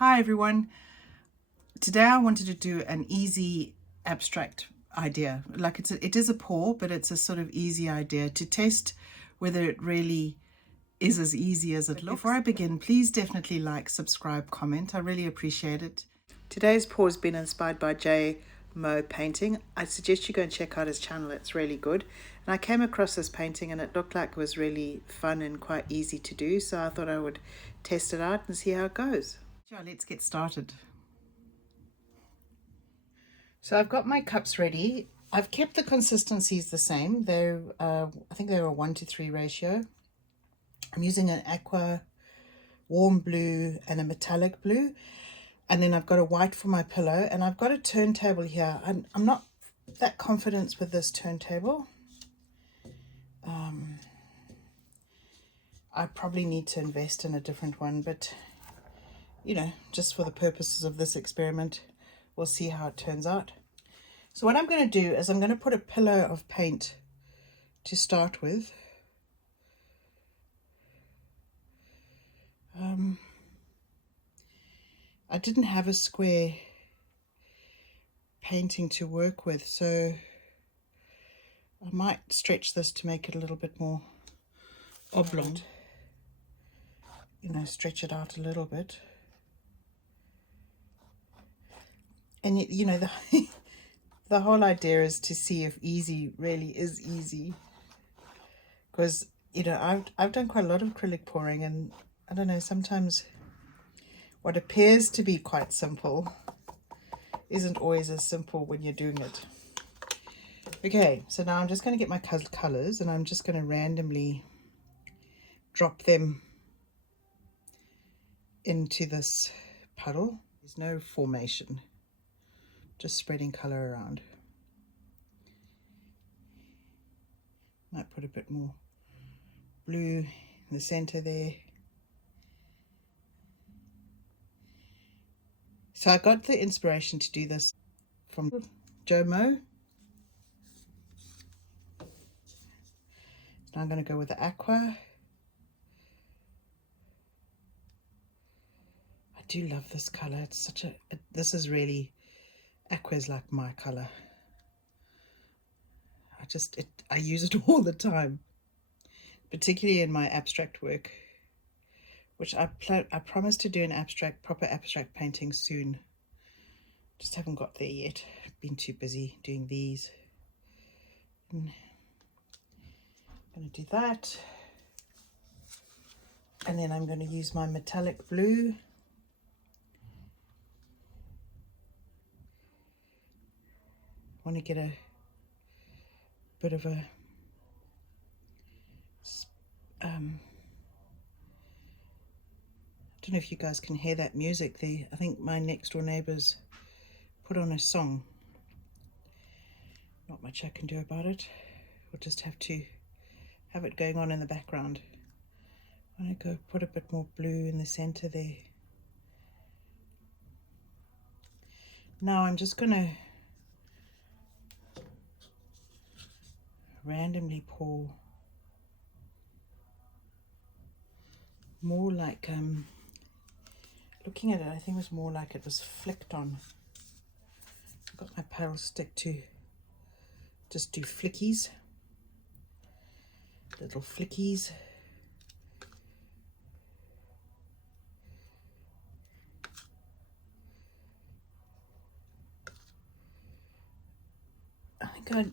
Hi everyone. Today I wanted to do an easy abstract idea. Like it is a pour, but it's a sort of easy idea to test whether it really is as easy as it looks. Before I begin, please definitely like, subscribe, comment. I really appreciate it. Today's pour has been inspired by JMoPainting. I suggest you go and check out his channel. It's really good. And I came across this painting and it looked like it was really fun and quite easy to do. So I thought I would test it out and see how it goes. So let's get started. So I've got my cups ready. I've kept the consistencies the same. They're, I think they're a 1:3 ratio. I'm using an aqua, warm blue and a metallic blue. And then I've got a white for my pillow. And I've got a turntable here. I'm not that confident with this turntable. I probably need to invest in a different one. But, you know, just for the purposes of this experiment, we'll see how it turns out. So what I'm going to do is I'm going to put a pillow of paint to start with. I didn't have a square painting to work with, so I might stretch this to make it a little bit more oblong. You know, stretch it out a little bit. And you know, the whole idea is to see if easy really is easy. Because, you know, I've done quite a lot of acrylic pouring, and I don't know, sometimes what appears to be quite simple isn't always as simple when you're doing it. Okay, so now I'm just going to get my colors and I'm just going to randomly drop them into this puddle. There's no formation, just spreading color around. Might put a bit more blue in the center there. So I got the inspiration to do this from JMO. Now I'm going to go with the aqua. I do love this color. It's such a, this is really, aqua is like my color. I use it all the time, particularly in my abstract work, which I promise to do an proper abstract painting soon. Just haven't got there yet. Been too busy doing these. I'm going to do that. And then I'm going to use my metallic blue. I want to get a bit of a I don't know if you guys can hear that music. I think my next door neighbors put on a song. Not much I can do about it. We'll just have to have it going on in the background. I'm going to go put a bit more blue in the center there. Now I'm just going to randomly pour more like, looking at it, I think it was more like it was flicked on. I've got my paddle stick to just do flickies, little flickies. I think I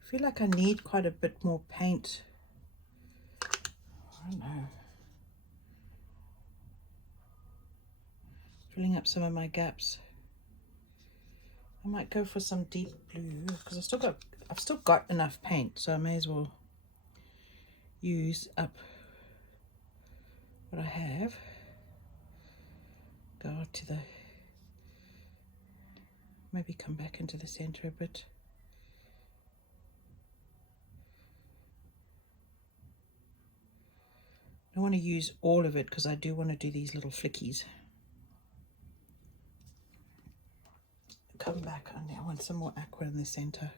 feel like I need quite a bit more paint. I don't know. Filling up some of my gaps. I might go for some deep blue because I've still got enough paint, so I may as well use up what I have. Go out to the, maybe come back into the center a bit. I don't want to use all of it because I do want to do these little flickies. Come back on there. I want some more aqua in the center.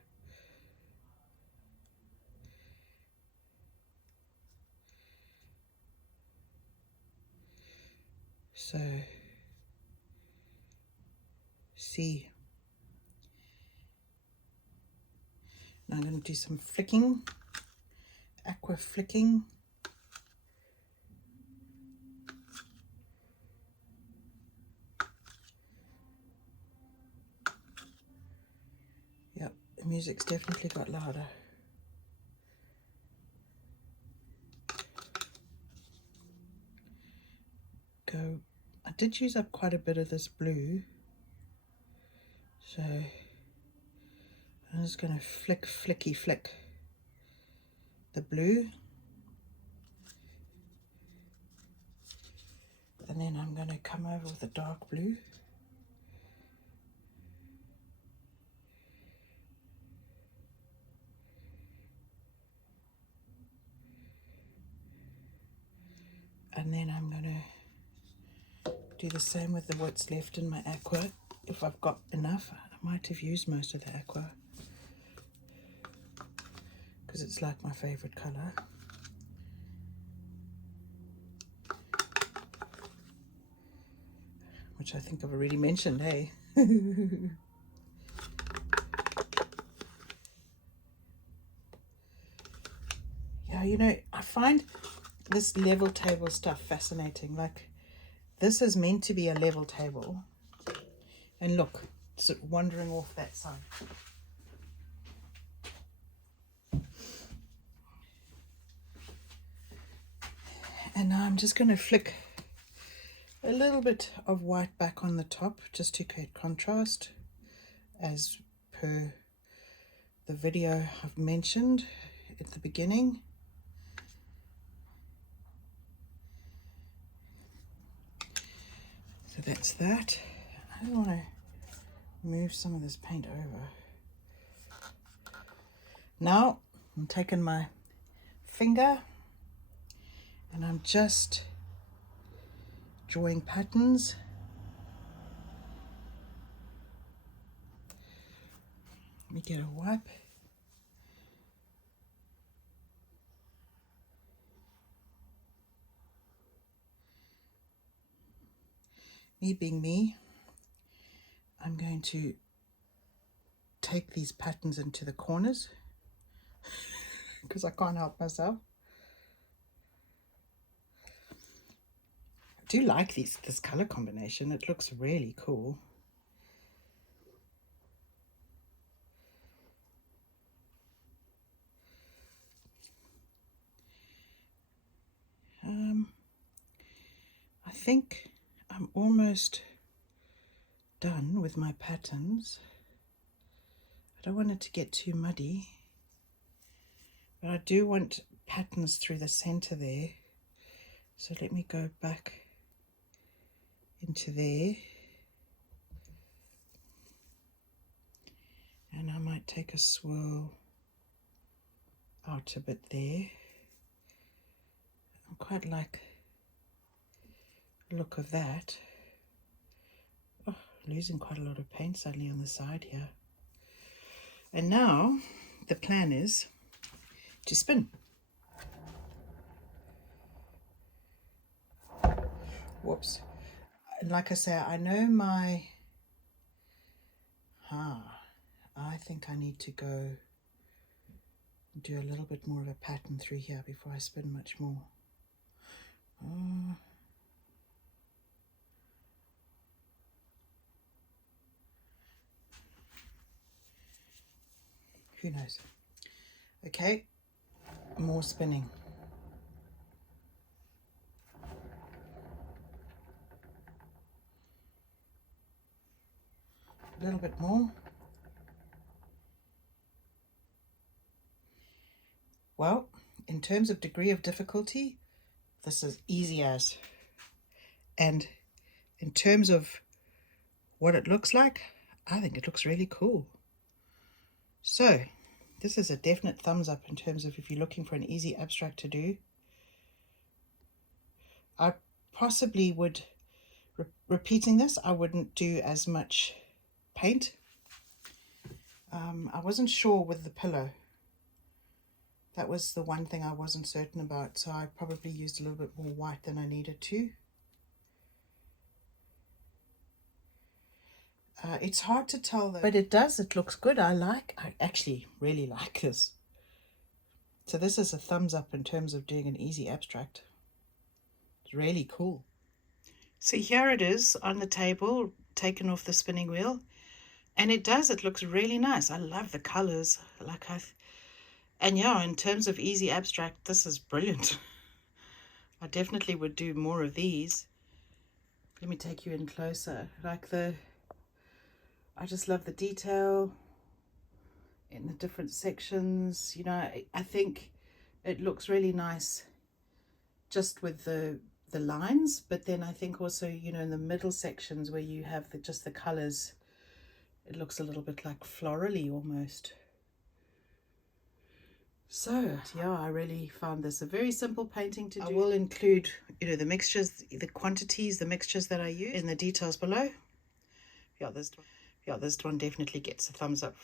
So see, now I'm going to do some flicking, aqua flicking. Yep, the music's definitely got louder. Go. I did use up quite a bit of this blue, so I'm just going to flicky flick the blue, and then I'm going to come over with the dark blue. And then I'm going to do the same with the what's left in my aqua. If I've got enough, I might have used most of the aqua because it's like my favorite color. Which I think I've already mentioned, hey? Yeah, you know, I find this level table stuff fascinating. Like, this is meant to be a level table. And look, it's wandering off that side. And now I'm just going to flick a little bit of white back on the top just to create contrast, as per the video I've mentioned at the beginning. So that's that. I want to move some of this paint over. Now I'm taking my finger and I'm just drawing patterns. Let me get a wipe. Me being me, I'm going to take these patterns into the corners because I can't help myself. I do like this color combination. It looks really cool. I think I'm almost done with my patterns. I don't want it to get too muddy, but I do want patterns through the center there. So let me go back into there, and I might take a swirl out a bit there. I quite like the look of that. Oh, losing quite a lot of paint suddenly on the side here. And now the plan is to spin. Whoops. And like I say, I know my... I think I need to go do a little bit more of a pattern through here before I spin much more. Who knows? Okay, more spinning. A little bit more. Well, in terms of degree of difficulty, this is easy as. And in terms of what it looks like, I think it looks really cool. So this is a definite thumbs up in terms of if you're looking for an easy abstract to do. I possibly would, repeating this, I wouldn't do as much paint. I wasn't sure with the pillow. That was the one thing I wasn't certain about, so I probably used a little bit more white than I needed to. It's hard to tell though. But it does, it looks good. I actually really like this. So this is a thumbs up in terms of doing an easy abstract. It's really cool. So here it is on the table, taken off the spinning wheel. And it looks really nice. I love the colors. And yeah, in terms of easy abstract, this is brilliant. I definitely would do more of these. Let me take you in closer. I just love the detail in the different sections. You know, I think it looks really nice just with the lines, but then I think also, you know, in the middle sections where you have just the colors, it looks a little bit like florally almost. So yeah, I really found this a very simple painting to do. I will include, you know, the mixtures, the quantities, the mixtures that I use in the details below. Yeah, this one definitely gets a thumbs up